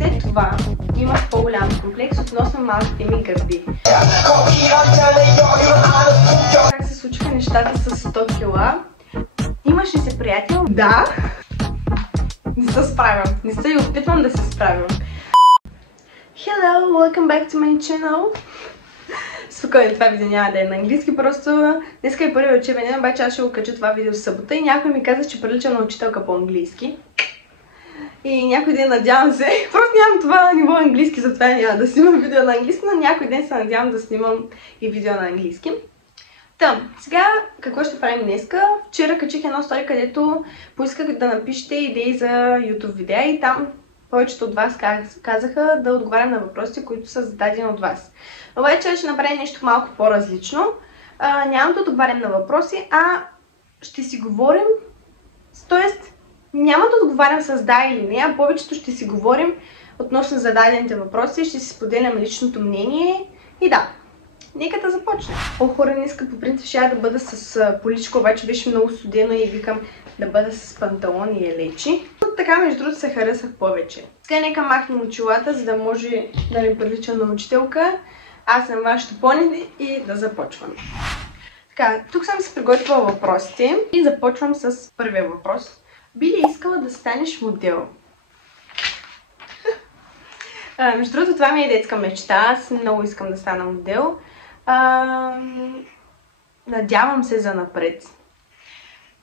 След това имах по-голям комплекс относно малките ми гърди. Как се случиха нещата с 100 кила? Имаш ли се приятел? Да! Не се справям. Не се и опитвам да се справям. Hello, welcome back to my channel. Спокойно, това видео няма да е на английски, просто днеска е първият учебен ден, обаче аз ще го кача това видео в събота и някой ми каза, че прилича на учителка по английски. И някой ден надявам се, просто нямам това ниво английски, затова няма да снимам видео на английски, но някой ден се надявам да снимам и видео на английски. Сега какво ще правим днеска? Вчера качих едно стори, където поисках да напишете идеи за YouTube видеа и там повечето от вас казаха да отговарям на въпросите, които са зададени от вас. Обаче ще направя нещо малко по-различно. Няма да отговарям на въпроси, а ще си говорим, т.е. няма да отговарям с да или не, а повечето ще си говорим относно зададените въпроси, ще си споделям личното мнение и да. Нека да започнем. Хора, днеска по принцип ще да бъда с поличко, обаче беше много студено и викам да бъда с панталони и елечи. Така между другото се харесах повече. Сега нека махнем очилата, за да може да не прилича на учителка. Аз съм вашето пони и да започваме. Така, тук съм си приготвила въпросите и започвам с първия въпрос. Би ли искала да станеш модел? Между другото, това ми е детска мечта. Аз много искам да стана модел. Надявам се за напред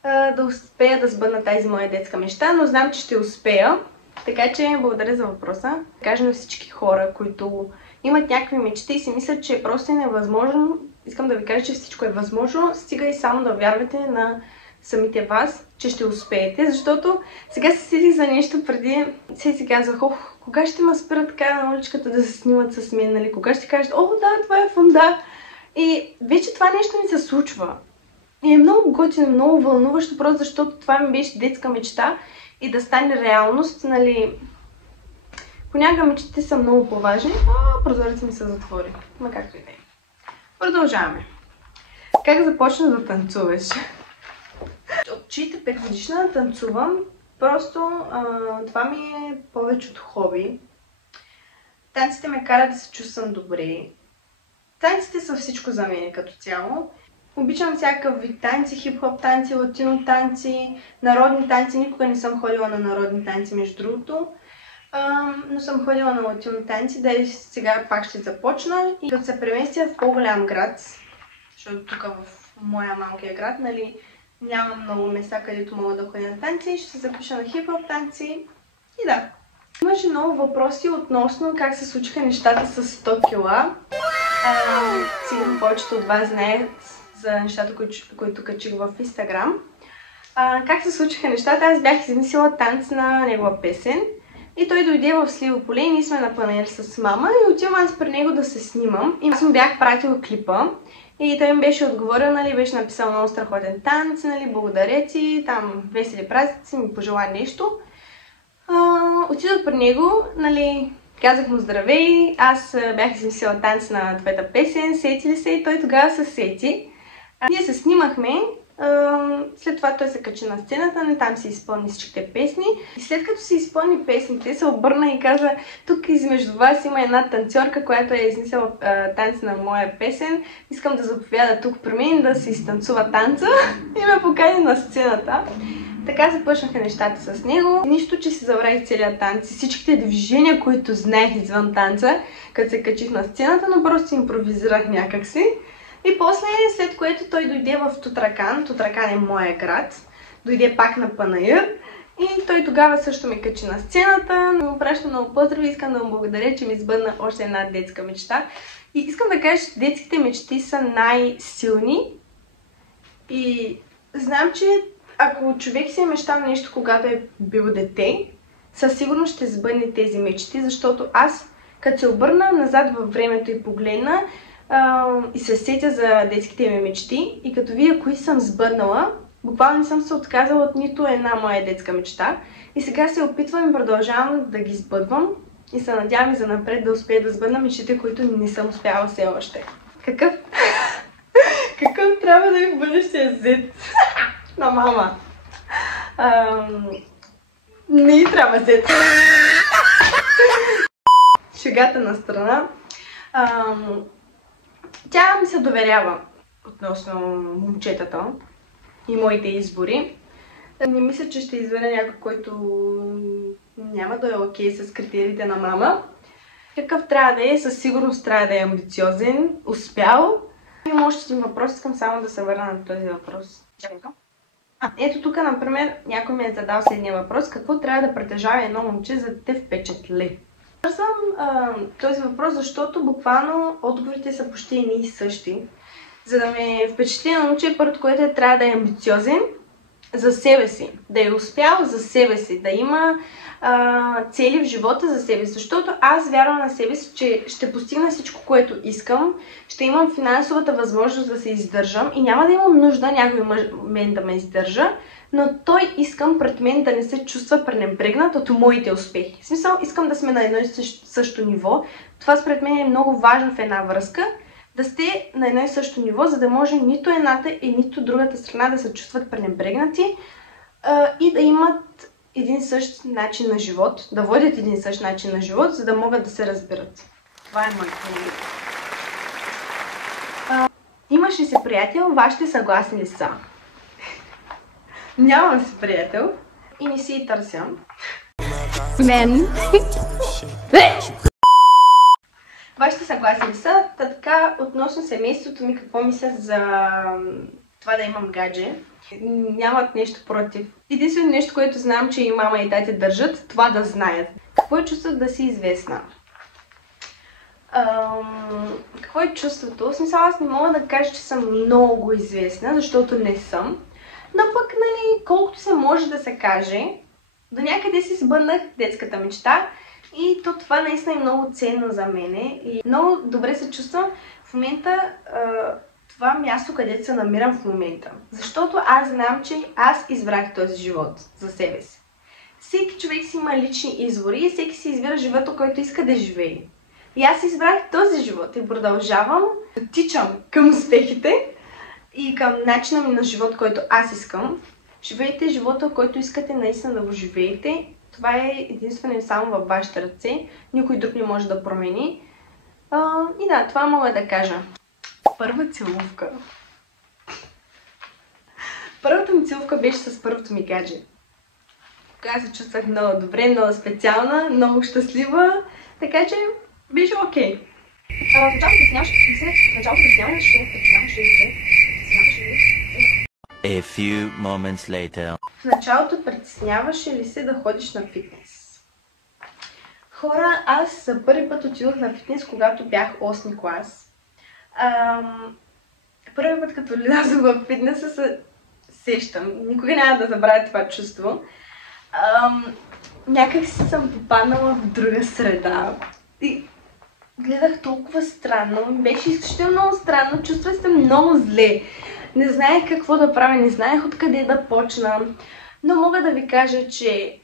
да успея да сбъдна тази моя детска мечта, но знам, че ще успея. Така че благодаря за въпроса. Кажа на всички хора, които имат някакви мечти и си мислят, че просто е невъзможно. Искам да ви кажа, че всичко е възможно. Стига и само да вярвате на самите вас, че ще успеете, защото сега се сетих за нещо преди. Си казвах, кога ще ме спират така на уличката да се снимат с мен, нали? Кога ще кажат, да, това е фунда. И вече това нещо ми се случва. И е много готино, много вълнуващо, просто защото това ми беше детска мечта и да стане реалност, нали. Понякога мечтите са много по-важни. Прозорец ми се затвори. Ма както и да е. Продължаваме. Как започна да танцуваш? От 5 годишна танцувам. Просто това ми е повече от хоби. Танците ме карат да се чувствам добре. Танците са всичко за мен като цяло. Обичам всякакъв вид танци, хип-хоп танци, латино танци, народни танци. Никога не съм ходила на народни танци, между другото. Но съм ходила на латино танци, да и сега пак ще започна. И като се преместя в по-голям град, защото тук в моя малкия град, нали, няма много места, където мога да ходя на танци, ще се запиша на хип-хоп танци и да. Имаше много въпроси относно как се случиха нещата с 100 кила. Сигурно повечето от вас знаят за нещата, които качих в Instagram. Как се случиха нещата? Аз бях измислила танц на негова песен и той дойде в Сливо поле и ние сме на панаир с мама и отивам аз при него да се снимам. И аз му бях пратила клипа и той ми беше отговорил, нали, беше написал много страхотен танц, нали, благодаря ти, там весели празници, ми пожела нещо. Отидох при него, нали, казах му здравей, аз бях измислила танц на твоята песен, сети ли се, и той тогава се сети. Ние се снимахме, след това той се качи на сцената, нали, там си изпълни всичките песни. И след като си изпълни песните, се обърна и каза, тук измежду вас има една танцорка, която е измислила танц на моя песен. Искам да заповяда тук при мен да се изтанцува танца и ме покани на сцената. Така започнаха нещата с него. Нищо, че си забравих целият танц и всичките движения, които знаех извън танца, като се качих на сцената, но просто импровизирах някакси. И после, след което той дойде в Тутракан, Тутракан е моя град, дойде пак на панаир и той тогава също ме качи на сцената. Му пращам много поздрави, искам да му благодаря, че ми сбъдна още една детска мечта. И искам да кажа, че детските мечти са най-силни и знам, че ако човек си е мечтал нещо, когато е бил дете, със сигурност ще сбъдне тези мечти, защото аз, като се обърна назад във времето и погледна и се сетя за детските ми мечти и като видя кои съм сбъднала, буквално не съм се отказала от нито една моя детска мечта и сега се опитвам и продължавам да ги сбъдвам и се надявам и за напред да успея да сбъдна мечтите, които не съм успяла все още. Какъв трябва да е в бъдещия зет на мама? Не й трябва зет. шегата на страна. Тя ми се доверява относно момчетата и моите избори. Не мисля, че ще избера някой, който няма да е окей с критериите на мама. Какъв трябва да е? Със сигурност трябва да е амбициозен, успял. Имам още един въпрос, искам само да се върна на този въпрос. Ето тук, например, някой ми е задал следния въпрос. Какво трябва да притежава едно момче, за да те впечатли? Свързвам този въпрос, защото буквално отговорите са почти едни и същи. За да ме впечатли на момче, първото, което трябва да е амбициозен за себе си, да е успял за себе си, да има цели в живота за себе си, защото аз вярвам на себе си, че ще постигна всичко, което искам, ще имам финансовата възможност да се издържам и няма да имам нужда някой мен да ме издържа, но той искам пред мен да не се чувства пренебрегнат от моите успехи. В смисъл, искам да сме на едно и също ниво. Това според мен е много важно в една връзка, да сте на едно и също ниво, за да може нито едната и нито другата страна да се чувстват пренебрегнати и да имат един същ начин на живот, да водят един същ начин на живот, за да могат да се разберат. Това е моето мнение. Имаш ли си приятел? Вашите съгласни ли са? Нямам си приятел и не си и търся. Мен. Вашите съгласни ли са? Така, относно семейството ми, какво мисля за това да имам гадже? Нямат нещо против. Единственото нещо, което знам, че и мама и тати държат, това да знаят. Какво е чувството да си известна? Какво е чувството? В смисъл, аз не мога да кажа, че съм много известна, защото не съм. Но пък, нали, колкото се може да се каже, до някъде си сбъднах детската мечта и това наистина е много ценно за мене. И много добре се чувствам в момента това място, където се намирам в момента. Защото аз знам, че аз избрах този живот за себе си. Всеки човек си има лични избори и всеки си избира живота, който иска да живее. И аз избрах този живот и продължавам да тичам към успехите и към начина ми на живот, който аз искам. Живейте живота, който искате наистина да го живеете. Това е единствено и само във вашите ръце. Никой друг не може да промени. И да, това мога да кажа. Първа целувка. Първата ми целувка беше с първото ми гадже. Тогава се чувствах много добре, много специална, много щастлива, така че беше окей. A few moments later. В началото притесняваше ли се да ходиш на фитнес? Хора, аз за първи път отидох на фитнес, когато бях 8 клас. Първи път, като влязох в фитнеса, се сещам. Никога няма да забравя това чувство. Някак си съм попаднала в друга среда. И гледах толкова странно. Беше изключително много странно. Чувствах се много зле. Не знаех какво да правя, не знаех откъде да почна. Но мога да ви кажа, че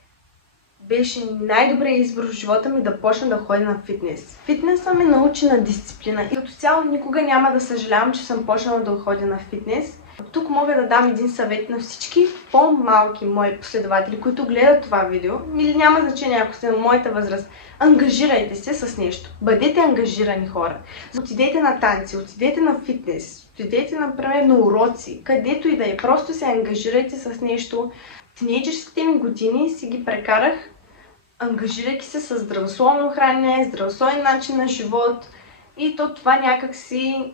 беше най-добрият избор в живота ми да почна да ходя на фитнес. Фитнесът ме научи на дисциплина и като цяло никога няма да съжалявам, че съм почнала да ходя на фитнес. Тук мога да дам един съвет на всички по-малки мои последователи, които гледат това видео, или няма значение ако сте на моята възраст. Ангажирайте се с нещо. Бъдете ангажирани хора. Отидете на танци, отидете на фитнес, отидете, например, на уроци, където и да е. Просто се ангажирайте с нещо. Тинейджерските ми години си ги прекарах, ангажирайки се с здравословно хранене, здравословен начин на живот и това някак си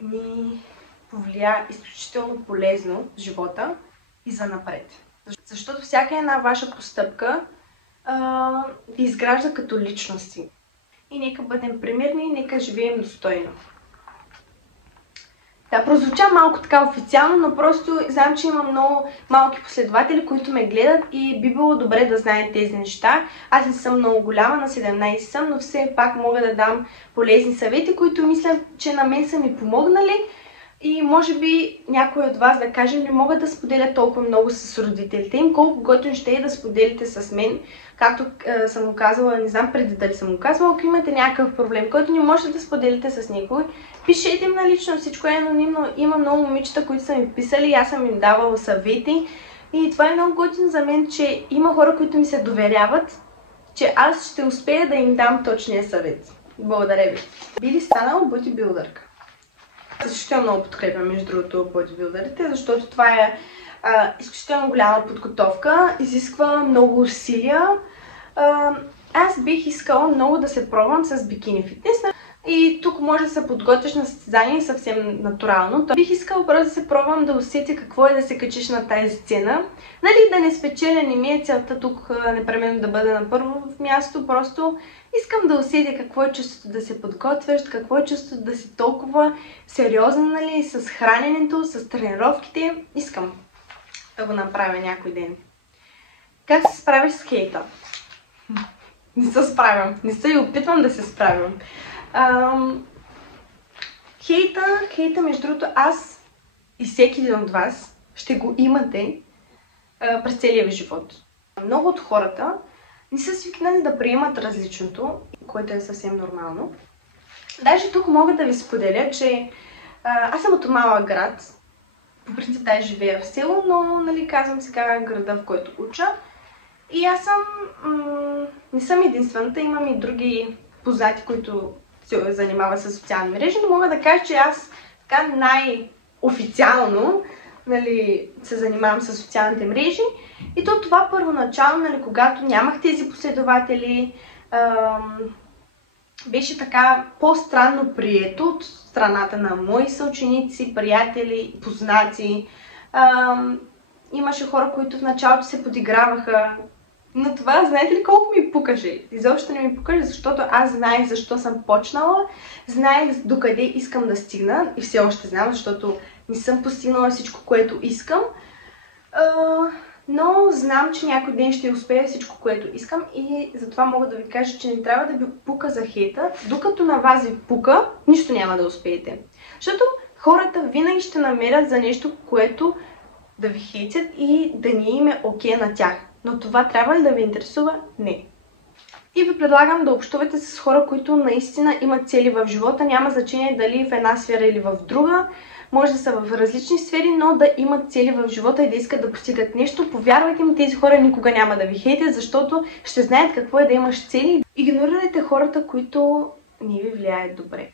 ми повлия изключително полезно в живота и за напред. Защото всяка една ваша постъпка ви изгражда като личности. И нека бъдем примерни, нека живеем достойно. Да, прозвуча малко така официално, но просто знам, че има много малки последователи, които ме гледат и би било добре да знаят тези неща. Аз не съм много голяма, на 17 съм, но все пак мога да дам полезни съвети, които мисля, че на мен са ми помогнали. И може би някой от вас, да кажем, не могат да споделят толкова много с родителите им, колко готин ще е да споделите с мен. Както съм го казвала, не знам преди дали съм го казвала, ако имате някакъв проблем, който не можете да споделите с никой, пишете им налично, всичко е анонимно. Има много момичета, които са ми писали и аз съм им давала съвети. И това е много готино за мен, че има хора, които ми се доверяват, че аз ще успея да им дам точния съвет. Благодаря ви. Би ли станала бодибилдърка? Изключително много подкрепям, между другото, бодибилдърите, защото това е изключително голяма подготовка, изисква много усилия. Аз бих искала много да се пробвам с бикини фитнес. И тук може да се подготвиш на състезание съвсем натурално. Бих искала просто да се пробвам да усетя какво е да се качиш на тази сцена. Нали, да не спечеля, не ми е целта тук непременно да бъда на първо място. Просто искам да усетя какво е чувството да се подготвяш, какво е чувството да си толкова сериозна, нали, с храненето, с тренировките. Искам да го направя някой ден. Как се справиш с хейта? Не се справям. Не се и опитвам да се справям. Хейта, между другото, аз и всеки един от вас ще го имате през целия ви живот. Много от хората не са свикнали да приемат различното, което е съвсем нормално. Даже тук мога да ви споделя, че аз съм от малък град. По принцип даже живея в село, но нали, казвам сега града, в който уча. И аз не съм единствената, имам и други познати, които се занимават с социални мрежи, но мога да кажа, че аз така най-официално се занимавам с социалните мрежи. И то това първоначално, когато нямах тези последователи, беше така по-странно прието от страната на мои съученици, приятели, познати. Имаше хора, които в началото се подиграваха. Но това, знаете ли колко ми пукаше? Изобщо не ми пукаше, защото аз знаех защо съм почнала, знаех докъде искам да стигна и все още знам, защото не съм постигнала всичко, което искам. Но знам, че някой ден ще успея всичко, което искам и затова мога да ви кажа, че не трябва да ви пука за хейта. Докато на вас ви пука, нищо няма да успеете. Защото хората винаги ще намерят за нещо, което да ви хейтят и да не им е окей на тях. Но това трябва ли да ви интересува? Не. И ви предлагам да общувате с хора, които наистина имат цели в живота. Няма значение дали в една сфера или в друга. Може да са в различни сфери, но да имат цели в живота и да искат да постигат нещо. Повярвайте ми, тези хора никога няма да ви хейтят, защото ще знаят какво е да имаш цели. Игнорирайте хората, които не ви влияят добре.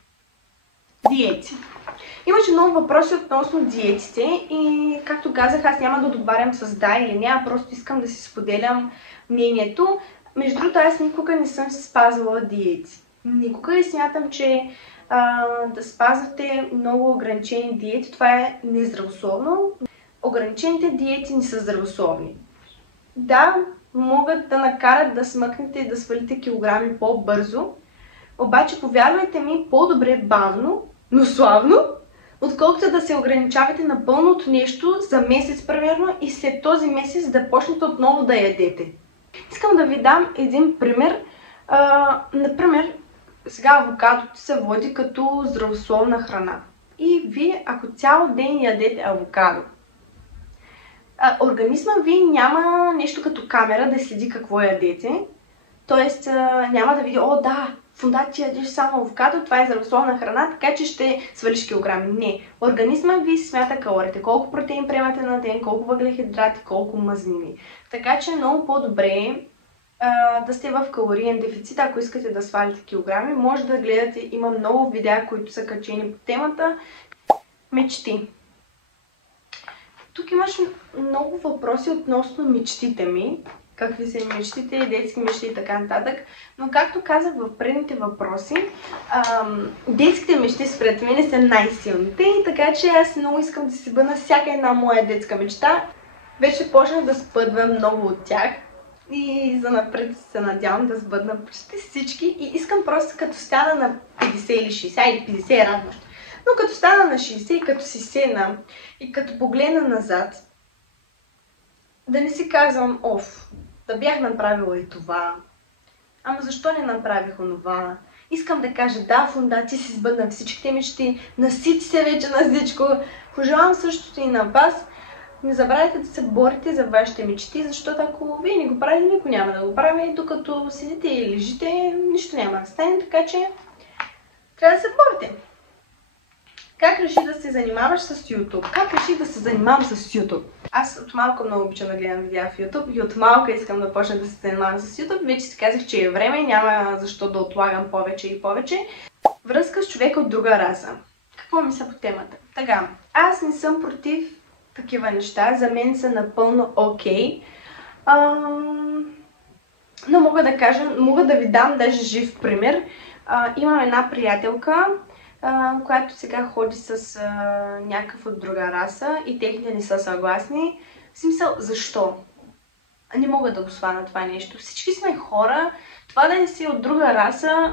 Диети. Имаше много въпроси относно диетите и, както казах, аз няма да отговарям с да или не, а просто искам да си споделям мнението. Между другото, аз никога не съм спазвала диети. Никога не смятам, че да спазвате много ограничени диети, това е нездравословно. Ограничените диети не са здравословни. Да, могат да накарат да смъкнете и да свалите килограми по-бързо, обаче повярвайте ми, по-добре бавно, но славно, отколкото да се ограничавате напълно от нещо за месец, примерно, и след този месец да почнете отново да ядете. Искам да ви дам един пример. Например, сега авокадото се води като здравословна храна. И вие, ако цял ден ядете авокадо, организма ви няма нещо като камера да следи какво ядете. Тоест няма да види, о да, фундат, ти ядеш само авокадо, това е здравословна храна, така че ще свалиш килограми. Не. Организма ви смята калориите, колко протеин приемате на ден, колко въглехидрати, колко мазнини. Така че е много по-добре да сте в калориен дефицит, ако искате да свалите килограми. Може да гледате, има много видеа, които са качени по темата. Мечти. Тук имаш много въпроси относно мечтите ми. Какви са мечтите, детски мечти и така нататък. Но както казах в предните въпроси, детските мечти според мен са най-силните. И така че аз много искам да си бъда всяка една моя детска мечта. Вече почнах да спъдвам много от тях. И занапред се надявам да сбъдна почти всички. И искам просто като стана на 50 или 60, или 50 е радващо. Но като стана на 60 и като си седна и като погледна назад, да не си казвам, да бях направила и това. Ама защо не направих онова? Искам да кажа, да, фундация си сбъдна всичките мечти, насити се вече на всичко. Пожелавам същото и на вас. Не забравяйте да се борите за вашите мечти, защото ако вие не го правите, никой няма да го прави. Докато седите и лежите, нищо няма да стане, така че трябва да се борите. Как реши да се занимаваш с YouTube? Как реши да се занимавам с YouTube? Аз от малко много обичам да гледам видеа в YouTube и от малко искам да почна да се занимавам с YouTube. Вече си казах, че е време, няма защо да отлагам повече и повече. Връзка с човек от друга раса. Какво мисля по темата? Така, аз не съм против такива неща. За мен са напълно окей. Но мога да ви дам даже жив пример. Имам една приятелка, която сега ходи с някакъв от друга раса и техните не са съгласни. В смисъл, защо? Не мога да го свана това нещо. Всички сме хора, това да не си от друга раса,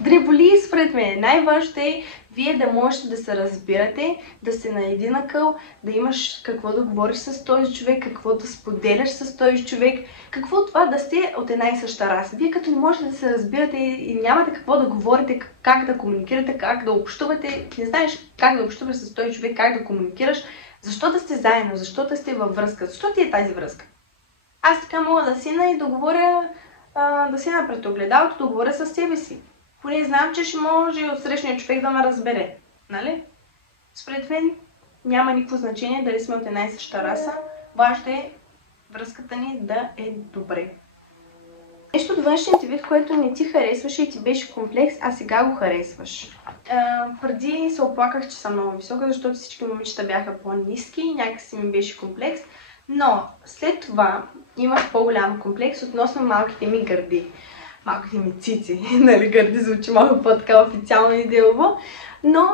да не боли според мен. Най-важното е вие да можете да се разбирате, да се на един акъл, да имаш какво да говориш с този човек, какво да споделяш с този човек, какво това да сте от една и съща раса. Вие като не можете да се разбирате и нямате какво да говорите, как да комуникирате, как да общувате, не знаеш как да общуваш с този човек, как да комуникираш, защо да сте заедно, защо да сте във връзка, защо ти е тази връзка? Аз така мога да сина и да говоря, да сина пред огледалото, да говоря с себе си. Поне знам, че ще може от срещния човек да ме разбере. Нали? Според мен няма никакво значение дали сме от една и съща раса. Важно е връзката ни да е добре. Нещо от външния ти вид, което не ти харесваше и ти беше комплекс, а сега го харесваш. Преди се оплаках, че съм много висока, защото всички момичета бяха по-ниски и някакси ми беше комплекс. Но след това имах по-голям комплекс относно малките ми гърди. Малките ми цици, нали, гърди звучи малко по-така официално и делово, но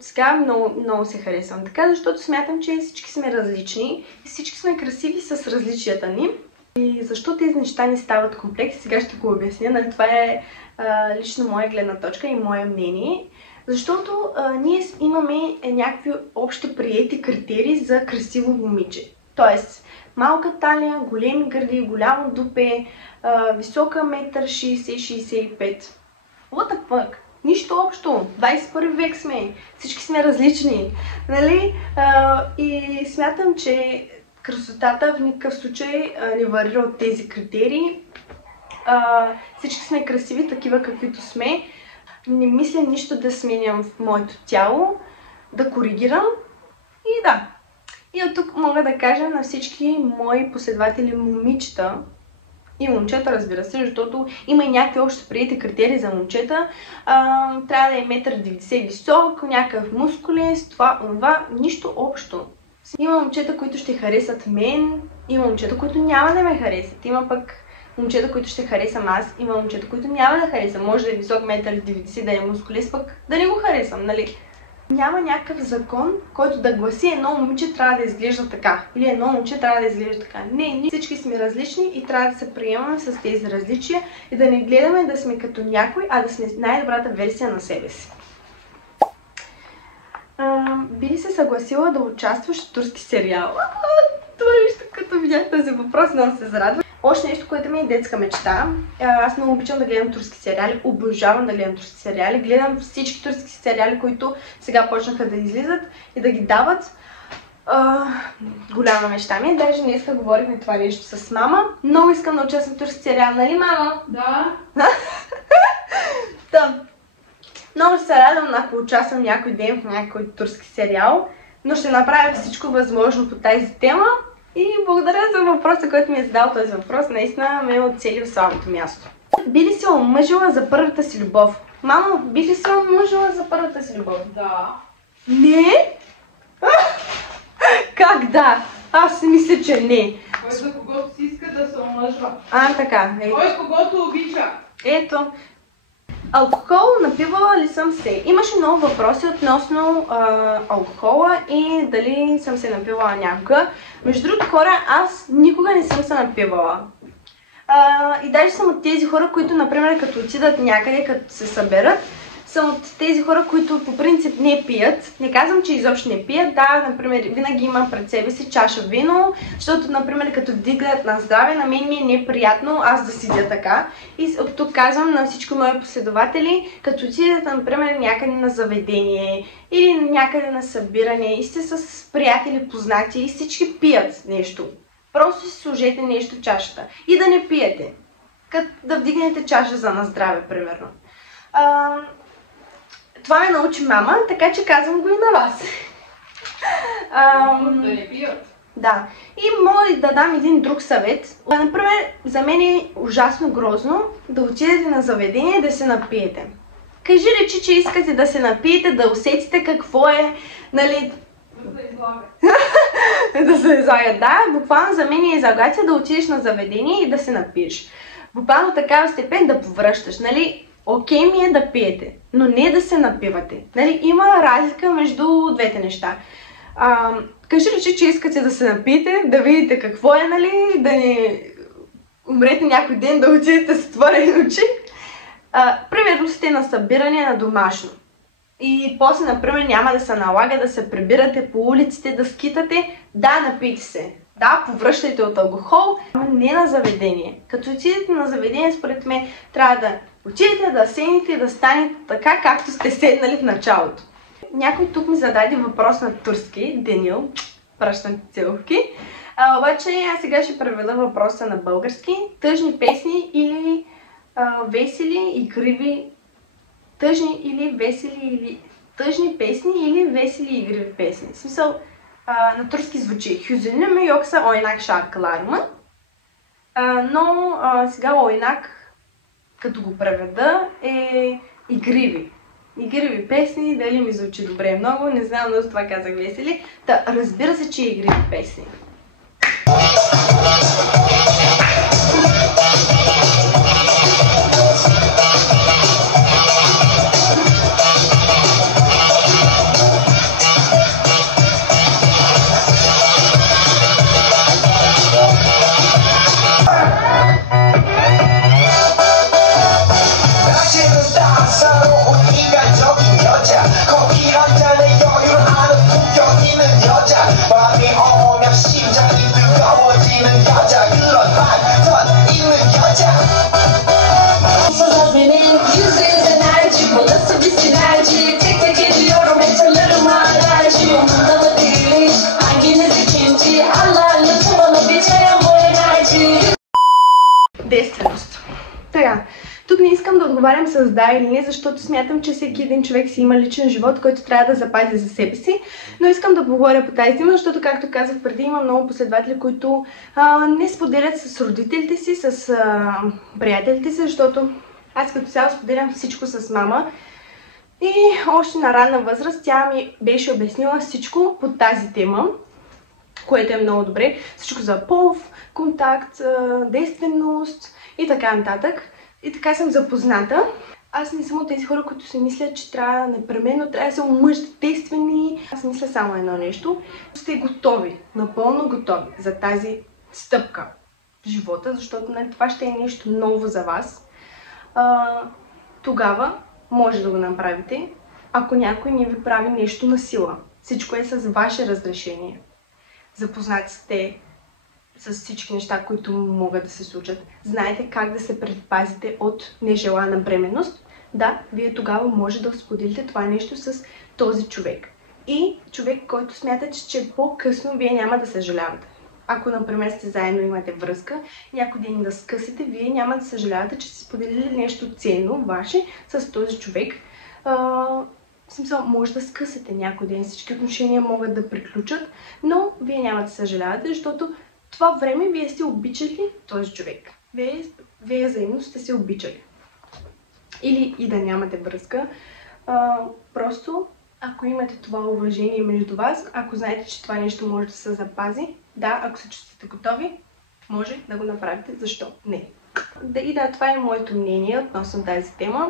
сега много се харесвам така, защото смятам, че всички сме различни и всички сме красиви с различията ни. И защо тези неща ни стават комплекси, сега ще го обясня, нали, това е лично моя гледна точка и мое мнение, защото ние имаме някакви общо приети критерии за красиво момиче. Тоест, малка талия, големи гърди, голямо дупе, висока 1,60-65 м. What the fuck? Нищо общо. 21 век сме. Всички сме различни. Нали? И смятам, че красотата в никакъв случай не варира от тези критерии. Всички сме красиви, такива каквито сме. Не мисля нищо да сменям в моето тяло, да коригирам и да. И от тук мога да кажа на всички мои последователи момичета и момчета, разбира се, защото има и някакви общо приети критерии за момчета. Трябва да е 1,90 м висок, някакъв мускулест, това, нищо общо. Има момчета, които ще харесат мен, има момчета, които няма да ме харесат. Има пък момчета, които ще харесам аз, има момчета, които няма да харесам. Може да е висок 1,90 м, да е мускулест, пък да не го харесам, нали? Няма някакъв закон, който да гласи едно момиче трябва да изглежда така или едно момче трябва да изглежда така. Не, ние всички сме различни и трябва да се приемаме с тези различия и да не гледаме да сме като някой, а да сме най-добрата версия на себе си. Би ли се съгласила да участваш в турски сериал? Това нещо, като видях този въпрос, много се зарадва. Още нещо, което ми е детска мечта. Аз много обичам да гледам турски сериали, обожавам да гледам турски сериали. Гледам всички турски сериали, които сега почнаха да излизат и да ги дават. Голяма мечта ми е. Даже днеска говорихме това нещо с мама. Много искам да участвам в турски сериал, нали, мама? Да. Да. Много се радвам, ако участвам някой ден в някой турски сериал, но ще направя всичко възможно по тази тема. И благодаря за въпроса, който ми е задал този въпрос. Наистина ме оцели в слабото място. Би ли се омъжила за първата си любов? Мамо, би ли се омъжила за първата си любов? Да. Не? Как да? Аз си мисля, че не. Кой за когото си иска да се омъжва? Така. Кой с когото обича? Ето. Алкохол напивала ли съм се? Имаше много въпроси относно алкохола и дали съм се напивала някога. Между другото, хора, аз никога не съм се напивала. И даже съм от тези хора, които, например, като отидат някъде, като се съберат, съм от тези хора, които по принцип не пият. Не казвам, че изобщо не пият. Да, например, винаги имам пред себе си чаша вино, защото, например, като вдигат на здраве, на мен ми е неприятно аз да сидя така. И от тук казвам на всички мои последователи, като отидат, например, някъде на заведение или някъде на събиране и сте с приятели, познати и всички пият нещо. Просто си сложете нещо в чашата и да не пиете. Като да вдигнете чаша за на здраве, примерно. Това ме научи мама, така че казвам го и на вас. Да не пият. Да. И мога да дам един друг съвет. Например, за мен е ужасно грозно да отидете на заведение да се напиете. Кажи речи, че искате да се напиете, да усетите какво е, нали... Да се излагат. Да се излагат, да. Буквално за мен е излагация да отидеш на заведение и да се напиеш. Буквално такава степен да повръщаш, нали... Окей ми е да пиете, но не да се напивате. Нали? Има разлика между двете неща. Кажи речи, че искате да се напиете, да видите какво е, нали, да не умрете някой ден, да отидете с отворени очи. Примерно сте на събиране на домашно. И после, например, няма да се налага да се прибирате по улиците, да скитате. Да, напийте се. Да, повръщайте от алкохол, но не на заведение. Като отидете на заведение, според мен, трябва да отидете, да седнете, да станете така, както сте седнали в началото. Някой тук ми зададе въпрос на турски, Денил, пращам ти целувки. Обаче аз сега ще преведа въпроса на български. Тъжни песни или весели, игриви... Тъжни или весели или... Тъжни песни или весели игриви песни. В смисъл, на турски звучи Hüzünlü mü yoksa oynak şarkılar mı? Но сега ойнак, като го преведа, е игриви. Игриви песни, дали ми звучи добре много, не знам, но за това казах весели. Та, разбира се, че е игриви песни. Действеност. Така, тук не искам да отговарям с да или не, защото смятам, че всеки един човек си има личен живот, който трябва да запази за себе си, но искам да поговоря по тази тема, защото, както казах преди, има много последователи, които не споделят с родителите си, с приятелите си, защото аз като цяло споделям всичко с мама и още на ранна възраст тя ми беше обяснила всичко по тази тема, което е много добре. Всичко за полов контакт, действеност и така нататък. И така съм запозната. Аз не съм от тези хора, които си мислят, че непременно трябва да са мъжете действени. Аз мисля само едно нещо. Сте готови, напълно готови за тази стъпка в живота, защото това ще е нещо ново за вас. Тогава може да го направите, ако някой не ви прави нещо на сила. Всичко е с ваше разрешение. Запознати сте с всички неща, които могат да се случат. Знаете как да се предпазите от нежелана бременност. Да, вие тогава може да споделите това нещо с този човек. И човек, който смятате, че по-късно вие няма да съжалявате. Ако, например, сте заедно, имате връзка, някой ден да скъсите, вие няма да съжалявате, че сте споделили нещо ценно, ваше, с този човек. В смисъл, може да скъсате някой ден, всички отношения могат да приключат, но вие няма да съжалявате, защото това време вие сте обичали този човек. Вие взаимно сте се обичали. Или и да нямате връзка. Просто, ако имате това уважение между вас, ако знаете, че това нещо може да се запази, да, ако се чувствате готови, може да го направите. Защо не? И да, това е моето мнение относно тази тема.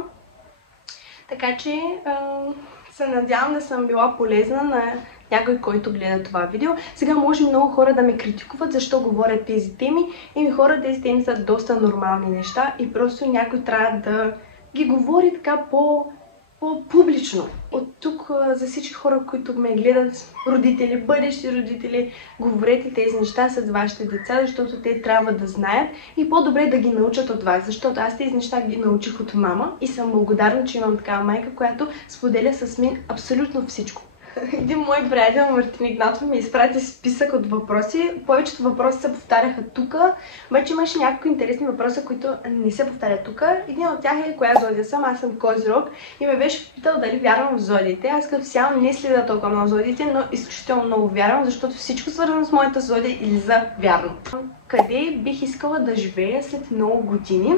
Така че се надявам да съм била полезна на някой, който гледа това видео. Сега може много хора да ме критикуват защо говорят тези теми. Хора, тези теми са доста нормални неща и просто някой трябва да ги говори така по-публично. От тук за всички хора, които ме гледат, родители, бъдещи родители, говорете тези неща с вашите деца, защото те трябва да знаят и по-добре да ги научат от вас, защото аз тези неща ги научих от мама и съм благодарна, че имам такава майка, която споделя с мен абсолютно всичко. Един мой приятел, Мартин Игнатов, ми изпрати списък от въпроси. Повечето въпроси се повтаряха тук, обаче имаше няколко интересни въпроса, които не се повтарят тук. Един от тях е коя зодия съм, аз съм Козирог и ме беше питал дали вярвам в зодиите. Аз като цяло не следя толкова много зодиите, но изключително много вярвам, защото всичко свързано с моята зодия излиза вярно. Къде бих искала да живея след много години?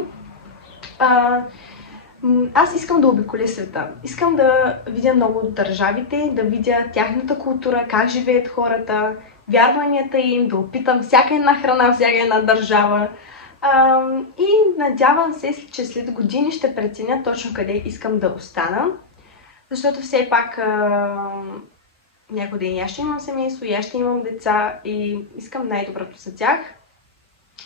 Аз искам да обиколя света. Искам да видя много от държавите, да видя тяхната култура, как живеят хората, вярванията им, да опитам всяка една храна, всяка една държава. И надявам се, че след години ще преценя точно къде искам да остана. Защото все пак някой ден я ще имам семейство, я ще имам деца и искам най-доброто за тях,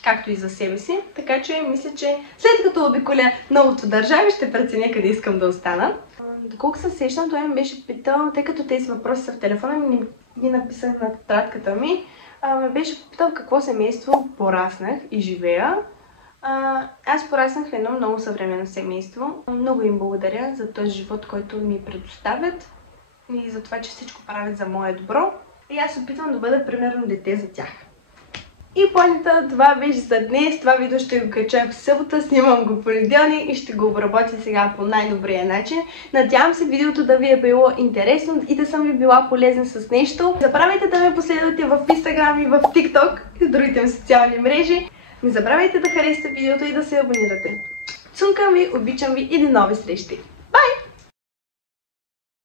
както и за себе си. Така че мисля, че след като обиколя многото държави, ще преценя къде искам да остана. Доколко се сещам, той ми беше питал, тъй като тези въпроси са в телефона ми, ги написах на тетрадката ми, ме беше питал какво семейство пораснах и живея. Аз пораснах в едно много съвременно семейство. Много им благодаря за този живот, който ми предоставят и за това, че всичко правят за мое добро. И аз опитвам да бъда примерно дете за тях. И планета, това беше за днес. Това видео ще го кача в събота, снимам го в понеделник и ще го обработя сега по най-добрия начин. Надявам се видеото да ви е било интересно и да съм ви била полезна с нещо. Забравяйте да ме последвате в Instagram и в TikTok и в другите ми социални мрежи. Не забравяйте да харесате видеото и да се абонирате. Цункам ви, обичам ви и до нови срещи!